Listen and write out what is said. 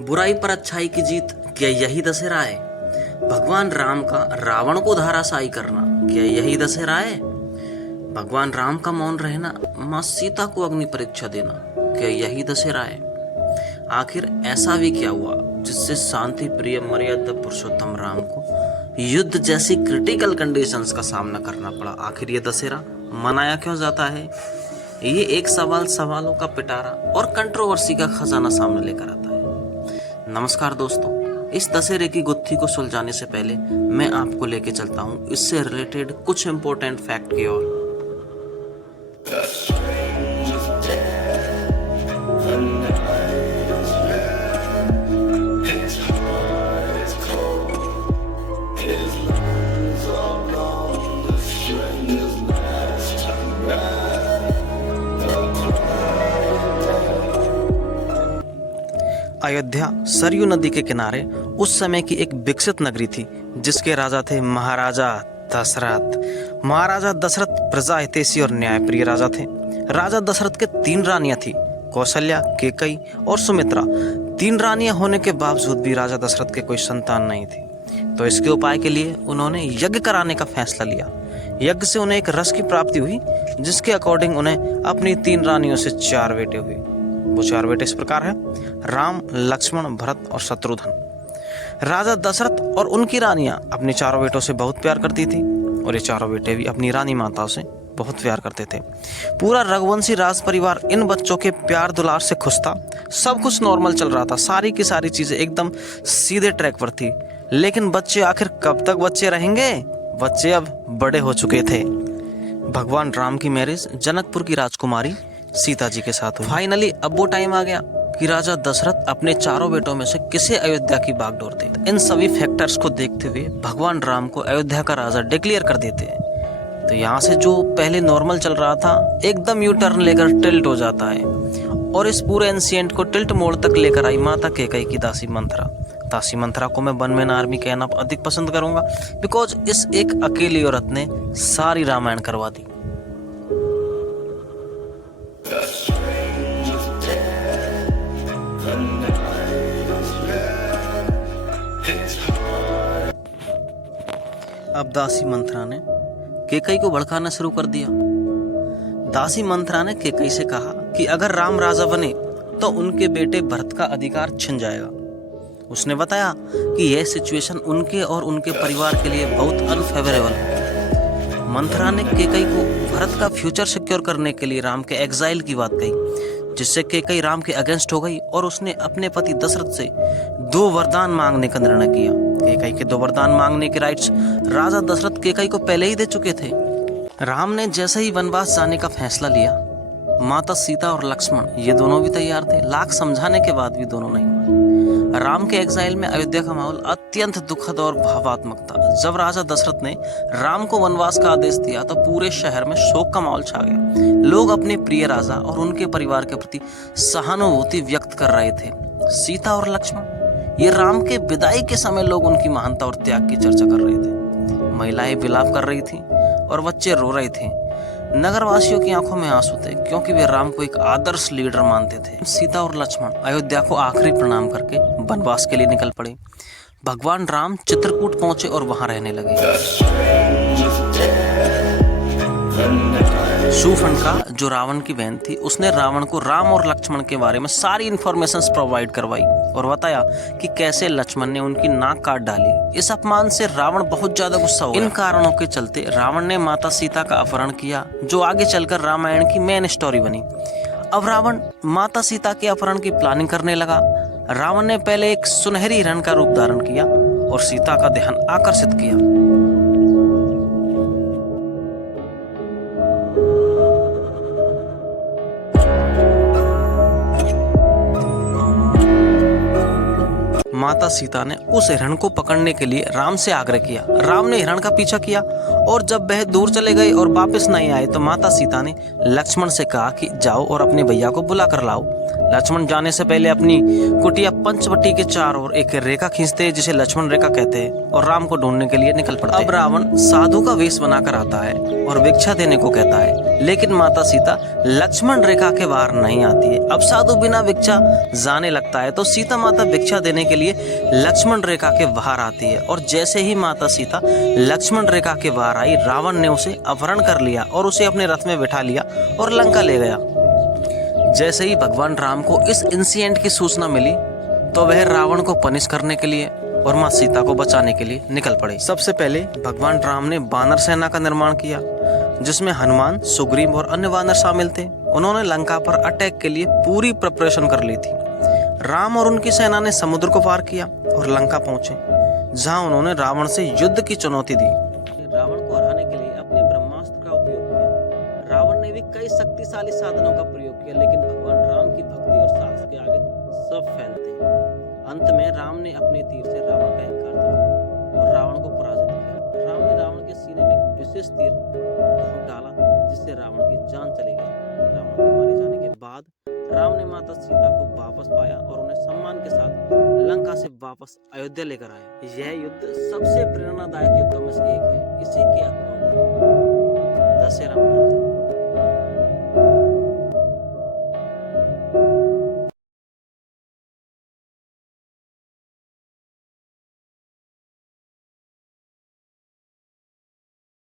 बुराई पर अच्छाई की जीत, क्या यही दशहरा है? भगवान राम का रावण को धराशायी करना, क्या यही दशहरा है? भगवान राम का मौन रहना, माँ सीता को अग्नि परीक्षा देना, क्या यही दशहरा है? आखिर ऐसा भी क्या हुआ जिससे शांति प्रिय मर्यादा पुरुषोत्तम राम को युद्ध जैसी क्रिटिकल कंडीशंस का सामना करना पड़ा? आखिर ये दशहरा मनाया क्यों जाता है? ये एक सवालों का पिटारा और कंट्रोवर्सी का खजाना सामने लेकर आता है। नमस्कार दोस्तों, इस दशहरे की गुत्थी को सुलझाने से पहले मैं आपको लेके चलता हूँ इससे रिलेटेड कुछ इंपॉर्टेंट फैक्ट की ओर। अयोध्या सरयू नदी के किनारे उस समय की एक विकसित नगरी थी जिसके राजा थे महाराजा दशरथ। महाराजा दशरथ प्रजा हितैषी और न्यायप्रिय राजा थे। राजा दशरथ के 3 रानियां थी, कौशल्या, केकई और सुमित्रा। 3 रानियां होने के बावजूद भी राजा दशरथ के कोई संतान नहीं थी, तो इसके उपाय के लिए उन्होंने यज्ञ कराने का फैसला लिया। यज्ञ से उन्हें एक रस की प्राप्ति हुई जिसके अकॉर्डिंग उन्हें अपनी 3 रानियों से 4 बेटे हुए। वो 4 बेटे इस प्रकार है: राम, लक्ष्मण, भरत और शत्रुघ्न। राजा दशरथ और उनकी रानियां अपने 4 बेटों से बहुत प्यार करती थी और ये 4 बेटे भी अपनी रानी माताओं से बहुत प्यार करते थे। पूरा रघुवंशी राज परिवार इन बच्चों के प्यार दुलार से खुश था। सब कुछ नॉर्मल चल रहा था, सारी की सारी चीजें एकदम सीधे ट्रैक पर थी। लेकिन बच्चे आखिर कब तक बच्चे रहेंगे? बच्चे अब बड़े हो चुके थे। भगवान राम की मैरिज जनकपुर की राजकुमारी सीता जी के साथ हुई। फाइनली अब वो टाइम आ गया कि राजा दशरथ अपने 4 बेटों में से किसे अयोध्या की बागडोर दे। इन सभी फैक्टर्स को देखते हुए भगवान राम को अयोध्या का राजा डिक्लेयर कर देते हैं। तो यहाँ से जो पहले नॉर्मल चल रहा था एकदम यू टर्न लेकर टिल्ट हो जाता है और इस पूरे इंसिडेंट को टिल्ट मोड़ तक लेकर आई माता केकई की दासी मंथरा। दासी मंथरा को मैं वन मैन आर्मी कहना अधिक पसंद करूंगा बिकॉज इस एक अकेली औरत ने सारी रामायण करवा दी। अब दासी मंथरा ने केकई को भड़काना शुरू कर दिया। दासी मंथरा ने केकई से कहा कि अगर राम राजा बने तो उनके बेटे भरत का अधिकार छिन जाएगा। उसने बताया कि यह सिचुएशन उनके और उनके परिवार के लिए बहुत अनफेवरेबल है। मंथरा ने केकई को भरत का फ्यूचर सिक्योर करने के लिए राम के एग्जाइल की बात कही, जिससे केकई राम के अगेंस्ट हो गई और उसने अपने पति दशरथ से 2 वरदान मांगने का निर्णय किया। केकई के 2 वरदान मांगने के राइट्स राजा दशरथ केकई को पहले ही दे चुके थे। राम ने जैसे ही वनवास जाने का फैसला लिया, माता सीता और लक्ष्मण ये दोनों भी तैयार थे। लाख समझाने के बाद भी दोनों नहीं माने। राम के एग्जाइल में अयोध्या का माहौल अत्यंत दुखद और भावात्मक था। जब राजा दशरथ ने राम को वनवास का आदेश दिया तो पूरे शहर में शोक का माहौल छा गया। लोग अपने प्रिय राजा और उनके परिवार के प्रति सहानुभूति व्यक्त कर रहे थे। सीता और लक्ष्मण, ये राम के विदाई के समय लोग उनकी महानता और त्याग की चर्चा कर रहे थे। महिलाएं विलाप कर रही थी और बच्चे रो रहे थे। नगरवासियों की आंखों में आंसू थे क्योंकि वे राम को एक आदर्श लीडर मानते थे। सीता और लक्ष्मण अयोध्या को आखिरी प्रणाम करके वनवास के लिए निकल पड़े। भगवान राम चित्रकूट पहुंचे और वहां रहने लगे। शूर्पणखा जो रावण की बहन थी, उसने रावण को राम और लक्ष्मण के बारे में सारी इन्फॉर्मेशंस प्रोवाइड करवाई और बताया कि कैसे लक्ष्मण ने उनकी नाक काट डाली। इस अपमान से रावण बहुत ज्यादा गुस्सा हुआ। इन कारणों के चलते रावण ने माता सीता का अपहरण किया, जो आगे चलकर रामायण की मेन स्टोरी बनी। अब रावण माता सीता के अपहरण की प्लानिंग करने लगा। रावण ने पहले एक सुनहरी हिरण का रूप धारण किया और सीता का ध्यान आकर्षित किया। माता सीता ने उस हिरण को पकड़ने के लिए राम से आग्रह किया। राम ने हिरण का पीछा किया और जब वह दूर चले गए और वापस नहीं आए तो माता सीता ने लक्ष्मण से कहा कि जाओ और अपने भैया को बुला कर लाओ। लक्ष्मण जाने से पहले अपनी कुटिया पंचवटी के चारों ओर एक रेखा खींचते हैं जिसे लक्ष्मण रेखा कहते हैं और राम को ढूंढने के लिए निकल पड़ते हैं। अब रावण साधु का वेश बनाकर आता है और भिक्षा देने को कहता है, लेकिन माता सीता लक्ष्मण रेखा के बाहर नहीं आती है। अब साधु बिना भिक्षा जाने लगता है तो सीता माता भिक्षा देने के लिए लक्ष्मण रेखा के बाहर आती है और जैसे ही माता सीता लक्ष्मण रेखा के बाहर आई, रावण ने उसे अपहरण कर लिया और उसे अपने रथ में बिठा लिया और लंका ले गया। जैसे ही भगवान राम को इस इंसिडेंट की सूचना मिली तो वह रावण को पनिश करने के लिए और मां सीता को बचाने के लिए निकल पड़े। सबसे पहले भगवान राम ने वानर सेना का निर्माण किया जिसमें हनुमान, सुग्रीव और अन्य वानर शामिल थे। उन्होंने लंका पर अटैक के लिए पूरी प्रिपरेशन कर ली थी। राम और उनकी सेना ने समुद्र को पार किया और लंका पहुंचे जहां उन्होंने रावण से युद्ध की चुनौती दी। रावण को हराने के लिए अपने ब्रह्मास्त्र का उपयोग किया। रावण ने भी कई शक्तिशाली साधनों का प्रयोग किया, लेकिन भगवान राम की भक्ति और साहस के आगे सब फैलते हैं। अंत में राम ने अपने तीर से रावण का अहंकार तोड़ा और रावण को पराजित किया। राम ने रावण के सीने में एक विशेष तीर डाला जिससे रावण की जान चली गई। रावण के मारे जाने के बाद राम ने माता सीता को वापस पाया और उन्हें सम्मान के साथ लंका से वापस अयोध्या लेकर आए। यह युद्ध सबसे प्रेरणादायक युद्धों में से एक है। इसी के अकॉर्डिंग दशहरा मनाया जाता है।